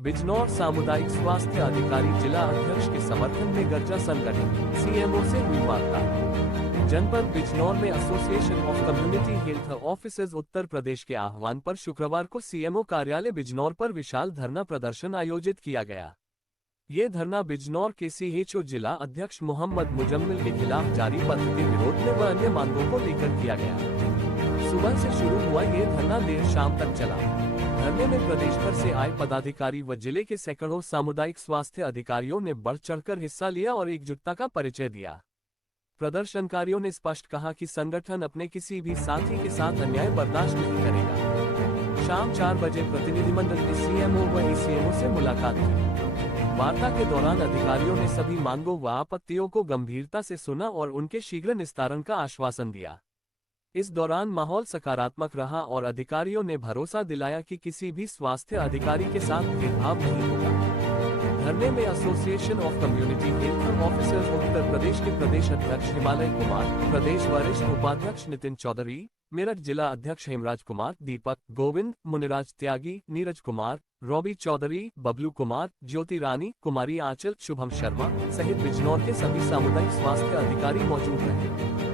बिजनौर सामुदायिक स्वास्थ्य अधिकारी जिला अध्यक्ष के समर्थन में गर्जा संगठन सीएमओ से हुई वार्ता। जनपद बिजनौर में association of community health officers Uttar Pradesh के आह्वान पर शुक्रवार को सीएमओ कार्यालय बिजनौर पर विशाल धरना प्रदर्शन आयोजित किया गया। ये धरना बिजनौर के सीएचओ जिला अध्यक्ष मोहम्मद मुजम्मिल के खिलाफ जारी पत्र के विरोध में व अन्य मांगों को लेकर किया गया। सुबह से शुरू हुआ ये धरना देर शाम तक चला। धरने में प्रदेश भर से आए पदाधिकारी व जिले के सैकड़ों सामुदायिक स्वास्थ्य अधिकारियों ने बढ़ चढ़कर हिस्सा लिया और एकजुटता का परिचय दिया। प्रदर्शनकारियों ने स्पष्ट कहा कि संगठन अपने किसी भी साथी के साथ अन्याय बर्दाश्त नहीं करेगा। शाम 4 बजे प्रतिनिधिमंडल ने सीएमओ व एसीएमओ से मुलाकात की। वार्ता के दौरान अधिकारियों ने सभी मांगों व आपत्तियों को गंभीरता से सुना और उनके शीघ्र निस्तारण का आश्वासन दिया। इस दौरान माहौल सकारात्मक रहा और अधिकारियों ने भरोसा दिलाया कि किसी भी स्वास्थ्य अधिकारी के साथ भेदभाव नहीं होगा। धरने में association of community health officers Uttar Pradesh के प्रदेश अध्यक्ष हिमालय कुमार, प्रदेश वरिष्ठ उपाध्यक्ष नितिन चौधरी, मेरठ जिला अध्यक्ष हेमराज कुमार, दीपक, गोविंद, मुनिराज त्यागी, नीरज कुमार, रॉबी चौधरी, बबलू कुमार, ज्योति रानी, कुमारी आंचल, शुभम शर्मा सहित बिजनौर के सभी सामुदायिक स्वास्थ्य अधिकारी मौजूद रहे।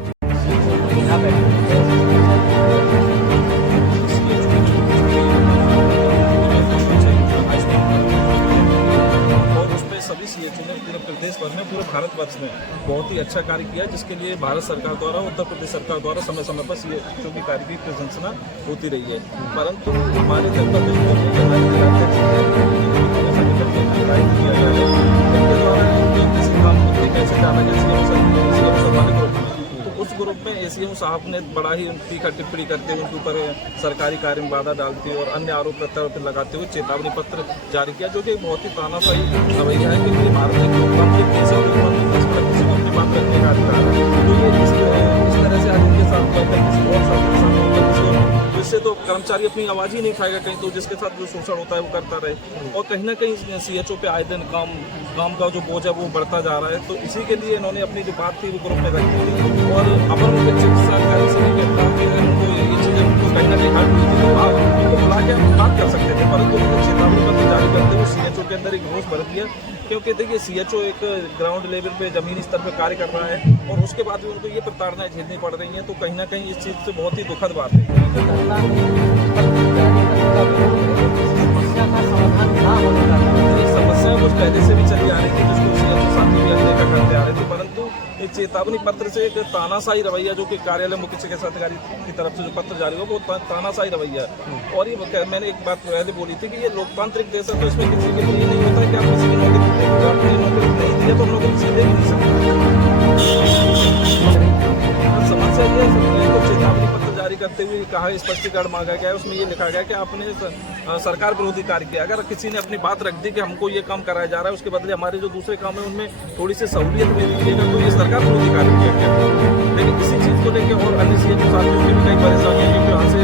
सभी सीएचओ ने पूरे प्रदेश भर में, पूरे भारतवर्ष में बहुत ही अच्छा कार्य किया, जिसके लिए भारत सरकार द्वारा, उत्तर प्रदेश सरकार द्वारा समय समय पर सीएचओ की कार्य की प्रशंसना होती रही है। परंतु हमारे जनपद उस ग्रुप में एसीएम साहब ने बड़ा ही तीखा टिप्पणी करते हुए उनके ऊपर सरकारी कार्य में बाधा डालते और अन्य आरोप प्रत्यारोप लगाते हुए चेतावनी पत्र जारी किया, जो कि बहुत ही तानाशाही रवैया है कि भारत एक लोकतांत्रिक देश है, किसी को अपनी बात रखने का अधिकार है। तो ये इस तरह से आज उनके साथ किसी और साथ इससे तो कर्मचारी अपनी आवाज ही नहीं उठाएगा, कहीं तो जिसके साथ जो शोषण होता है वो करता रहे। और कहीं ना कहीं सीएचओ पे आए दिन काम का जो बोझ है वो बढ़ता जा रहा है। तो इसी के लिए इन्होंने अपनी जो बात थी वो ग्रुप में रखी थी और अपर मुख्य चिकित्सा अधिकारी से उनको ये चीजें कहीं ना कहीं हट हुई थी, तो आप उनको बुला के हम बात कर सकते थे। परंतु उन्होंने चेतावनी पत्र जारी करते हुए सीएचओ के अंदर एक रोष भर दिया, क्योंकि देखिए सीएचओ एक ग्राउंड लेवल पे जमीनी स्तर पर कार्य कर रहा है और उसके बाद भी उनको ये प्रताड़नाएं झेलनी पड़ रही हैं। तो कहीं ना कहीं इस चीज़ से बहुत ही दुखद बात है। समस्या कुछ पहले से भी चली आ रही थी, जिसको सीएचओ साथी भी अनदेखा करते आ रहे थे, परंतु एक चेतावनी पत्र से एक तानाशाही रवैया जो कि कार्यालय मुख्य चिकित्सा अधिकारी की तरफ से जो पत्र जारी हुआ वो तानाशाही रवैया है। और ये मैंने एक बात पहले बोली थी कि ये लोकतांत्रिक देश है, तो इसमें किसी के लिए नहीं होता है कि आप किसी की नौकरी देंगे, आपने नौकरी नहीं दिया तो हम नौकरी सीधे भी नहीं सकते। समस्या ये है, चेतावनी पत्र जारी करते हुए कहा स्पष्टीकरण मांगा गया है, उसमें ये लिखा गया कि आपने सरकार विरोधी कार्य किया। अगर किसी ने अपनी बात रख दी कि हमको ये काम कराया जा रहा है, उसके बदले हमारे जो दूसरे काम है उनमें थोड़ी सी सहूलियत मिल दीजिएगा, तो ये सरकार विरोधी कार्य किया गया। लेकिन इसी चीज़ को लेकर और अन्य सीएचओ साथियों की भी कई परेशानियां, क्योंकि यहाँ से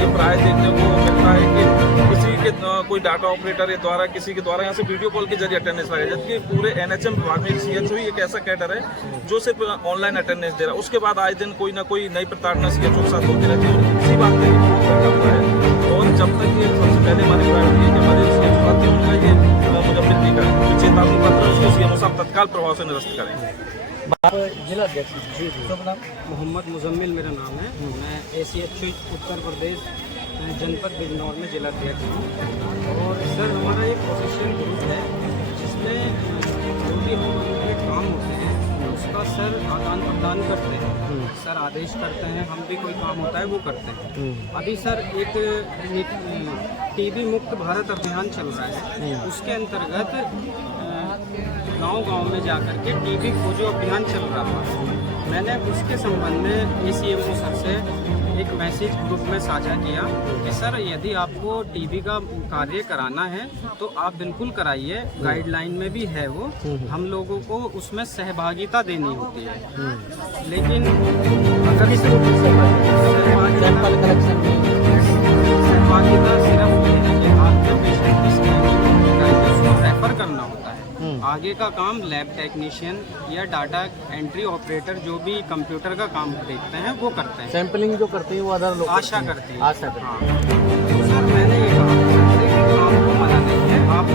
ये प्राय देखने को मिलता है कि किसी के कोई डाटा ऑपरेटर द्वारा किसी के द्वारा यहाँ से वीडियो कॉल के जरिए अटेंडेंस लगाया, जबकि पूरे एनएचएम विभाग में सीएचओ ही एक ऐसा कैडर है जो सिर्फ ऑनलाइन अटेंडेंस दे रहा है। उसके बाद आए दिन कोई ना कोई नई प्रताड़ना सीएचओ के साथ होती रहती है। इसी बात का हुआ है और जब तक ये सबसे पहले हमारी प्रायोरिटी है कि हमारे सीएचओ साथी उनका ये मुजम्मिल जी का चेतावनी पत्र उसको सीएमओ साहब तत्काल प्रभाव से निरस्त करें। जिला अध्यक्ष जी मोहम्मद मुजम्मिल मेरा नाम है। मैं एसीएचओ उत्तर प्रदेश जनपद बिजनौर में जिला अध्यक्ष हूँ। और सर हमारा एक प्रोफेशनल ग्रुप है जिसमें जो भी हमारे काम होते हैं उसका सर आदान प्रदान करते हैं। सर आदेश करते हैं, हम भी कोई काम होता है वो करते हैं। अभी सर एक टीबी मुक्त भारत अभियान चल रहा है, उसके अंतर्गत गांव-गांव में जाकर के टीबी खोजो अभियान चल रहा था। मैंने उसके संबंध में एसीएमओ सर से एक मैसेज ग्रुप में साझा किया कि सर यदि आपको टीबी का कार्य कराना है तो आप बिल्कुल कराइए, गाइडलाइन में भी है वो, हम लोगों को उसमें सहभागिता देनी होती है। लेकिन अगर सहभागिता सिर्फ ये है कि आपके पेशेंट की स्कैनिंग करके उसको रेफर करना होता है। आगे का काम लैब टेक्नीशियन या डाटा एंट्री ऑपरेटर जो भी कंप्यूटर का काम देखते हैं वो करते हैं। सैंपलिंग जो करते हैं वो अदर लोग आशा करती है। आशा करती है। हाँ। तो सर मैंने ये कहा काम को मना नहीं है, आप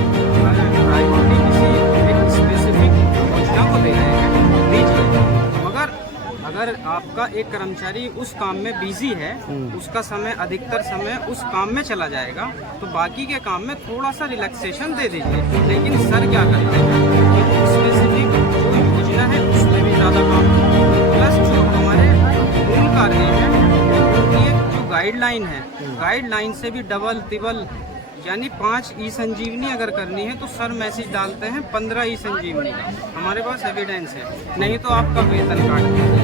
अगर आपका एक कर्मचारी उस काम में बिजी है, उसका समय अधिकतर समय उस काम में चला जाएगा, तो बाकी के काम में थोड़ा सा रिलैक्सेशन दे दीजिए। लेकिन सर क्या करते हैं कि स्पेसिफिक जो योजना है उसमें भी ज़्यादा काम, प्लस जो हमारे मूल कार्य है उनकी एक जो गाइडलाइन है, गाइडलाइन से भी डबल तिबल, यानी 5 ई संजीवनी अगर करनी है तो सर मैसेज डालते हैं 15 ई संजीवनी का। हमारे पास एविडेंस है, नहीं तो आपका वेतन काट देंगे।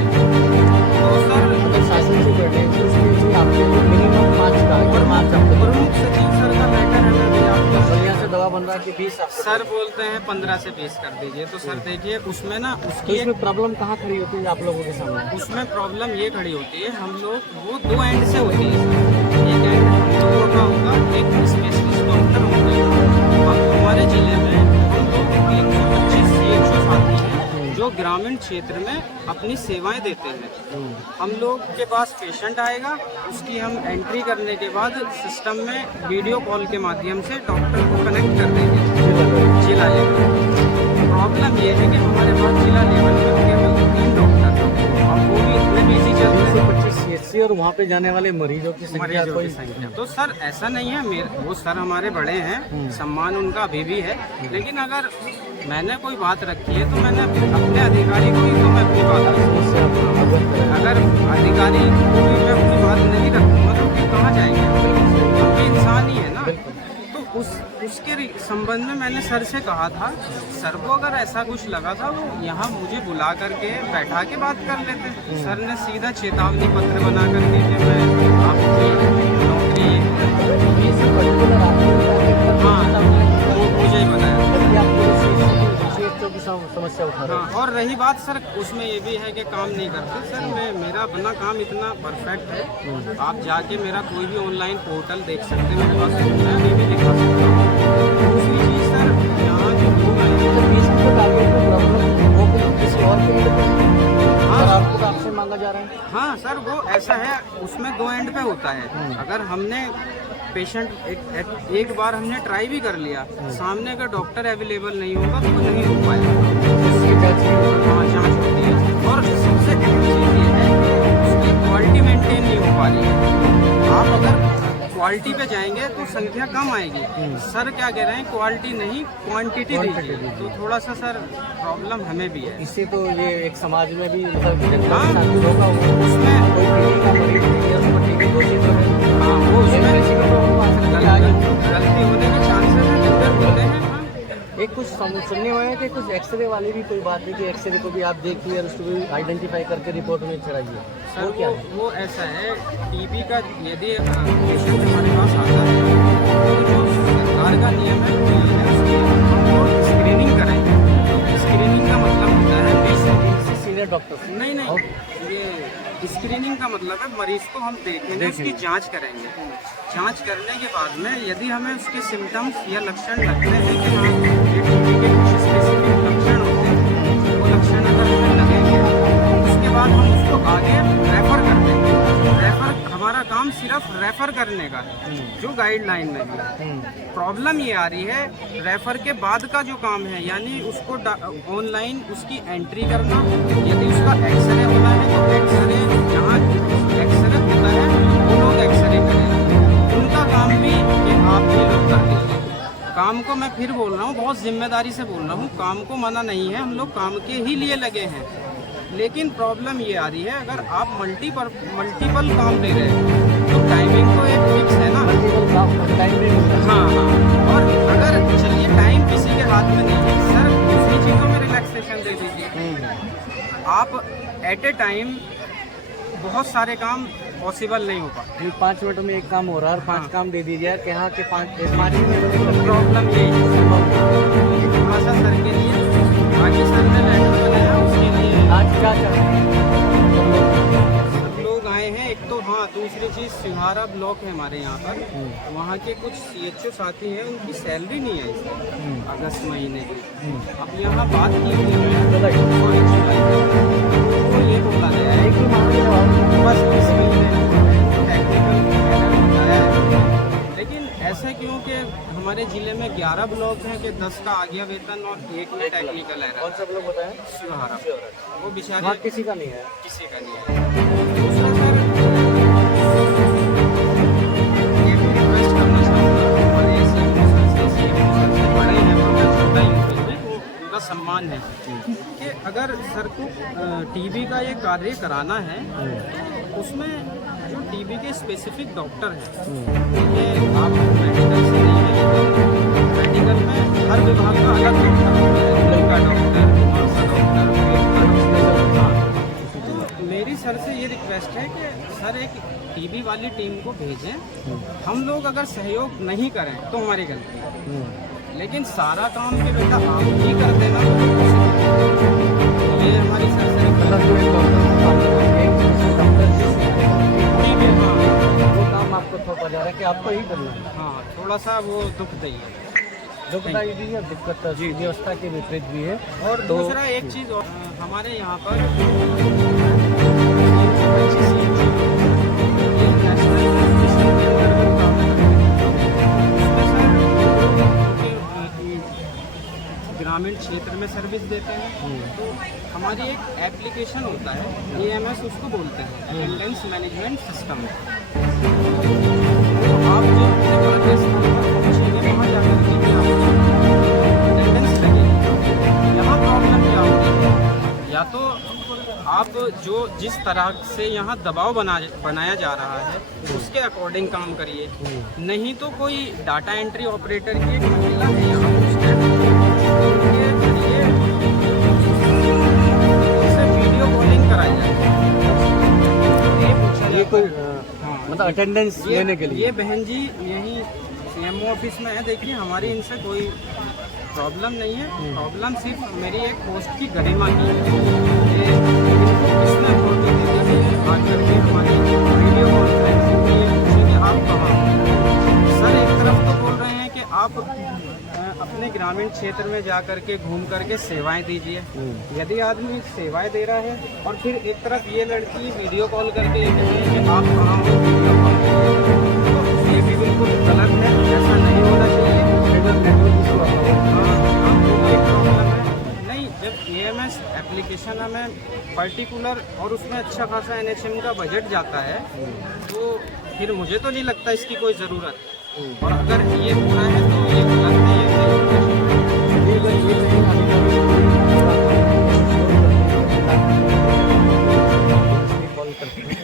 तो सर शासन से बैठे हैं तो उसके लिए आपके लिए मिनिमम 5 का प्रमुख सचिव सर का लेटर है, मैं भी आपको और यहाँ से दवा बन रहा है कि 20 आपको सर बोलते हैं 15 से 20 कर दीजिए। तो सर देखिए उसमें ना तो उसकी इसमें प्रॉब्लम कहाँ खड़ी होती है आप लोगों के सामने? उसमें प्रॉब्लम ये खड़ी होती है, हम लोग वो 2 एंड से होती है। एक एंड हम लोगों का होगा, एक स्पेशलिस्ट डॉक्टर होंगे। अब हमारे जिले में हम लोग 325 CHO साथी हैं जो ग्रामीण क्षेत्र में अपनी सेवाएं देते हैं। हम लोग के पास पेशेंट आएगा, उसकी हम एंट्री करने के बाद सिस्टम में वीडियो कॉल के माध्यम से डॉक्टर को कनेक्ट कर देंगे जिला लेवल। प्रॉब्लम ये है कि हमारे पास जिला लेवल पर केवल 3 डॉक्टर हैं और वो भी इतने बिजी चल रहे हैं 325 CHC और वहाँ पे जाने वाले मरीजों की संख्या मरीजों कोई की संख्या। तो सर ऐसा नहीं है, वो सर हमारे बड़े हैं, सम्मान उनका अभी भी है। लेकिन अगर मैंने कोई बात रखी है तो मैंने अपने अधिकारी को ही तो मैं अपनी बात रखूँ। अगर अधिकारी को भी मैं अपनी बात नहीं रखूँगा तो फिर कहाँ जाएंगे? हम भी इंसान ही है ना। तो उसके संबंध में मैंने सर से कहा था, सर को अगर ऐसा कुछ लगा था वो यहाँ मुझे बुला करके बैठा के बात कर लेते। सर ने सीधा चेतावनी पत्र बना कर दी कि मैं आपकी नौकरी, हाँ वो मुझे ही बताया। की समस्या उठा रहे हैं। हाँ, और रही बात सर उसमें ये भी है कि काम नहीं करते सर। मेरा अपना काम इतना परफेक्ट है, आप जाके मेरा कोई भी ऑनलाइन पोर्टल देख सकते हैं, मेरे पास मैं अभी भी दिखा सकता हूँ। दूसरी चीज़ सर, यहाँ जो लोग आए हैं, हाँ आपसे मांगा जा रहा है। हाँ सर, वो ऐसा है, उसमें 2 एंड पे होता है। अगर हमने पेशेंट एक बार हमने ट्राई भी कर लिया, सामने का डॉक्टर अवेलेबल नहीं होगा तो वो नहीं हो पाएगा। हाँ, जाँच होती है। और सबसे अहम चीज़ ये है उसकी क्वालिटी मेंटेन नहीं हो पा रही है। आप अगर क्वालिटी पे जाएंगे तो संख्या कम आएगी। सर क्या कह रहे हैं, क्वालिटी नहीं क्वांटिटी दीजिए। तो थोड़ा सा सर प्रॉब्लम हमें भी है इससे। तो ये एक समाज में भी मतलब हाँ, होगा उसमें कोई टीबी का मरीज नहीं है, उसको टीबी घोषित हो रहे हैं। हाँ, वो उसमें आगे गलती होने के चांसेस होते हैं। हाँ। एक कुछ सुनने में आया कि कुछ एक्सरे वाली भी कोई बात है कि एक्सरे को भी आप देखिए और उसको भी आइडेंटिफाई करके रिपोर्ट में चढ़ाइए। सर क्या वो ऐसा है, टीबी का यदि पेशेंट हमारे पास आता है तो जो सरकार का नियम है वो ये है उसकी हम स्क्रीनिंग करेंगे। स्क्रीनिंग का मतलब होता है सीनियर डॉक्टर नहीं, ये स्क्रीनिंग का मतलब है मरीज को हम देखेंगे, उसकी जांच करेंगे। जांच करने के बाद में यदि हमें उसके सिम्टम्स या लक्षण लगते हैं कि हाँ ये टीबी के कुछ स्पेसिफिक लक्षण होते हैं, वो लक्षण अगर हमें लगेंगे तो उसके बाद हम उसको आगे रेफर कर देंगे। रेफर हमारा काम सिर्फ रेफर करने का है, जो गाइडलाइन में है। प्रॉब्लम ये आ रही है रेफर के बाद का जो काम है, यानी उसको ऑनलाइन उसकी एंट्री करना। यदि उसका एक्सरे होना है तो एक्सरे, जहाँ एक्सरे होता है वो लोग एक्सरे करें। उनका काम भी कि आप भी लोग कर दीजिए। काम को मैं फिर बोल रहा हूँ, बहुत जिम्मेदारी से बोल रहा हूँ, काम को मना नहीं है, हम लोग काम के ही लिए लगे हैं। लेकिन प्रॉब्लम ये आ रही है, अगर आप मल्टीपल काम दे रहे हैं तो टाइमिंग तो एक फिक्स है ना। हाँ, और अगर चलिए टाइम किसी के हाथ में नहीं है सर, दूसरी चीज़ों में रिलैक्सेशन दे दीजिए। आप एट ए टाइम बहुत सारे काम पॉसिबल नहीं हो पाते। 5 मिनट में एक काम हो रहा है और 5 काम दे दीजिए कि हाँ कि 5 मिनट में प्रॉब्लम यही है थोड़ा सा सर के लिए। बाकी सर ने लेटर बनाया उसके लिए आज क्या कर रहे हैं सब लोग आए हैं। एक तो हाँ, दूसरी चीज़ सिंघारा ब्लॉक है हमारे यहाँ पर, वहाँ के कुछ CHO साथी हैं, उनकी सैलरी नहीं है इस अगस्त महीने की। अब यहाँ बात की हुई है तो ये बोला गया है कि बस इस महीने टेक्निकल बताया है। लेकिन ऐसे क्योंकि हमारे जिले में 11 ब्लॉक हैं कि 10 का आ गया वेतन और 1 में टेक्निकल है। कौन सा ब्लॉक बताएं? शिवहारा वो बेचारे वहाँ किसी का नहीं है। किसी का नहीं है। दूसरा सर ये भी रिक्वेस्ट करना चाहूँगा हमारे CMO सर से बड़े हैं तो मैं छोटा ही हूँ, फिर भी वो उनका सम्मान है कि अगर सर को टीबी का ये कार्य कराना है तो उसमें जो टीबी के स्पेसिफिक डॉक्टर हैं, ये आप मेडिकल से नहीं है लेकिन मेडिकल में हर विभाग का अलग डॉक्टर होता है, दिल का डॉक्टर, दिमाग का डॉक्टर, पेट का डॉक्टर। मेरी सर से ये रिक्वेस्ट है कि सर एक टीबी वाली टीम को भेजें। हम लोग अगर सहयोग नहीं करें तो हमारी गलती है, लेकिन सारा काम के बेटा आप ही कर देना ये हमारी सर से वो काम आपको थोपा जा रहा है कि आपको ही करना है। हाँ थोड़ा सा वो दुखदायी है। दुखदायी भी है, दिक्कत व्यवस्था के विपरीत भी है। और तो दूसरा एक चीज़ और हमारे यहाँ पर ये नेशनल मिशन के अंतर्गत काम कर रहे हैं। उसमें सर ग्रामीण क्षेत्र में सर्विस देते हैं तो हमारी एक एप्लीकेशन होता है AMS उसको बोलते हैं, अटेंडेंस मैनेजमेंट सिस्टम। तो आप जो अपने कार्यस्थल पर पहुँचेंगे वहाँ जाकर के अटेंडेंस लगेगी। यहाँ प्रॉब्लम क्या होगी, या तो आप जो जिस तरह से यहाँ दबाव बनाया जा रहा है उसके अकॉर्डिंग काम करिए, नहीं तो कोई डाटा एंट्री ऑपरेटर की एक महिला है यहाँ उनके जरिए उससे वीडियो कॉलिंग कराई जाती है। ये कोई मतलब अटेंडेंस लेने के लिए ये बहन जी यही CMO ऑफिस में है, देखिए हमारी इनसे कोई प्रॉब्लम नहीं है। प्रॉब्लम सिर्फ मेरी एक पोस्ट की गरिमा की है कि इनको किसने अथॉरिटी दी है आकर के हमारी वीडियो कॉन्फ्रेंसिंग के लिए पूछे कि आप कहाँ हो। सर एक तरफ तो बोल रहे हैं कि आप अपने ग्रामीण क्षेत्र में जा कर के घूम करके सेवाएं दीजिए। यदि आदमी सेवाएं दे रहा है और फिर एक तरफ ये लड़की वीडियो कॉल करके ये कह रही है कि आप कहाँ हो, वीडियो कॉल करिए, तो ये भी बिल्कुल गलत है, ऐसा नहीं होना चाहिए। नहीं, जब AMS एप्लीकेशन हमें पर्टिकुलर और उसमें अच्छा खासा NHM का बजट जाता है तो फिर मुझे तो नहीं लगता इसकी कोई ज़रूरत। और अगर ये हो रहा है तो ये गलत है,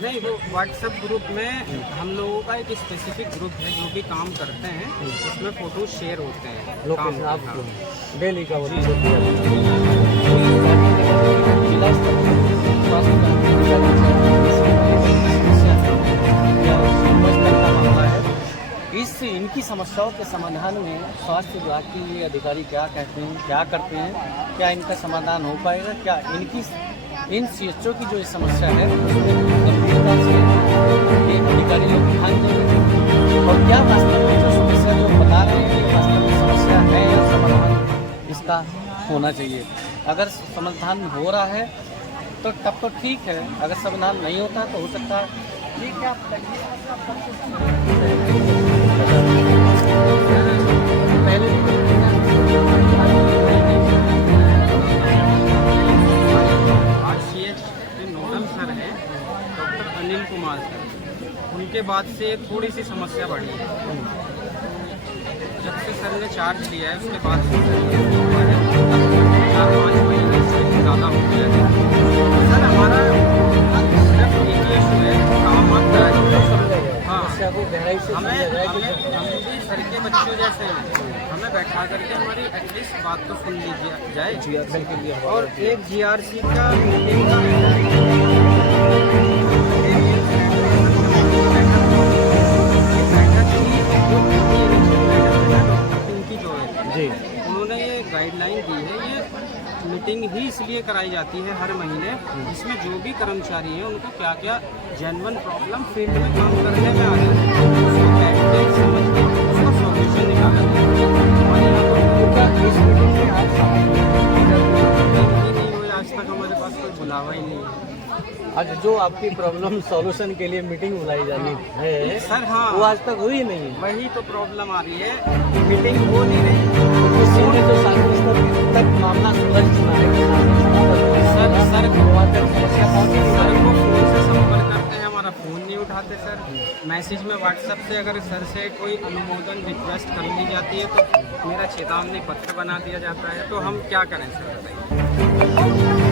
नहीं। वो व्हाट्सएप ग्रुप में हम लोगों का एक स्पेसिफिक ग्रुप है जो भी काम करते हैं, उसमें फ़ोटो शेयर होते हैं काम के। आपको डेली का इस इनकी समस्याओं के समाधान में स्वास्थ्य विभाग के ये अधिकारी क्या कहते हैं, क्या करते हैं, क्या इनका समाधान हो पाएगा, क्या इनकी इन CHO की जो ये समस्या है गंभीरता से ये अधिकारी लोग ध्यान देंगे और क्या वास्तव में जो समस्या जो बता रहे हैं ये वास्तव में समस्या है या समाधान इसका होना चाहिए। अगर समाधान हो रहा है तो तब तो ठीक है, अगर समाधान नहीं होता तो हो सकता है ये क्या पहले RCH के नोडल सर हैं डॉक्टर अनिल कुमार सर, उनके बाद से थोड़ी सी समस्या बढ़ी है। जब से सर ने चार्ज लिया है उसके बाद से 4-5 महीने से ज़्यादा हो गया है। सर हमारा सिर्फ एक ही इशू है, काम आप हाँ हमें भी सर के बच्चों जैसे हैं, हमें बैठा करके हमारी एटलीस्ट बात तो सुन लीजिए जाए GRC के लिए। और एक GRC का मीटिंग का जी उन्होंने ये गाइडलाइन दी है। ये मीटिंग ही इसलिए कराई जाती है हर महीने, जिसमें जो भी कर्मचारी हैं उनको क्या क्या जेन्युइन प्रॉब्लम फील्ड में काम करने में आ रही है उसको बैठ के समझ के उसका सॉल्यूशन निकाला जाए। हमारे यहाँ पर इस मीटिंग में आज नहीं हुई, आज तक हमारे पास कोई बुलावा ही नहीं है। आज जो आपकी प्रॉब्लम सॉल्यूशन के लिए मीटिंग बुलाई जानी है सर हाँ, वो आज तक हुई नहीं है। वही तो प्रॉब्लम आ रही है, मीटिंग हो नहीं रही। किसी ने जो शासन स्तर तक मामला सुलझ चुका है, सर वहाँ तक समस्या पहुँची नहीं। सर वो फोन से संपर्क करते हैं, हमारा फ़ोन नहीं उठाते सर। मैसेज में व्हाट्सएप से अगर सर से कोई अनुमोदन रिक्वेस्ट कर ली जाती है तो मेरा चेतावनी पत्र बना दिया जाता है। तो हम क्या करें सर बताइए।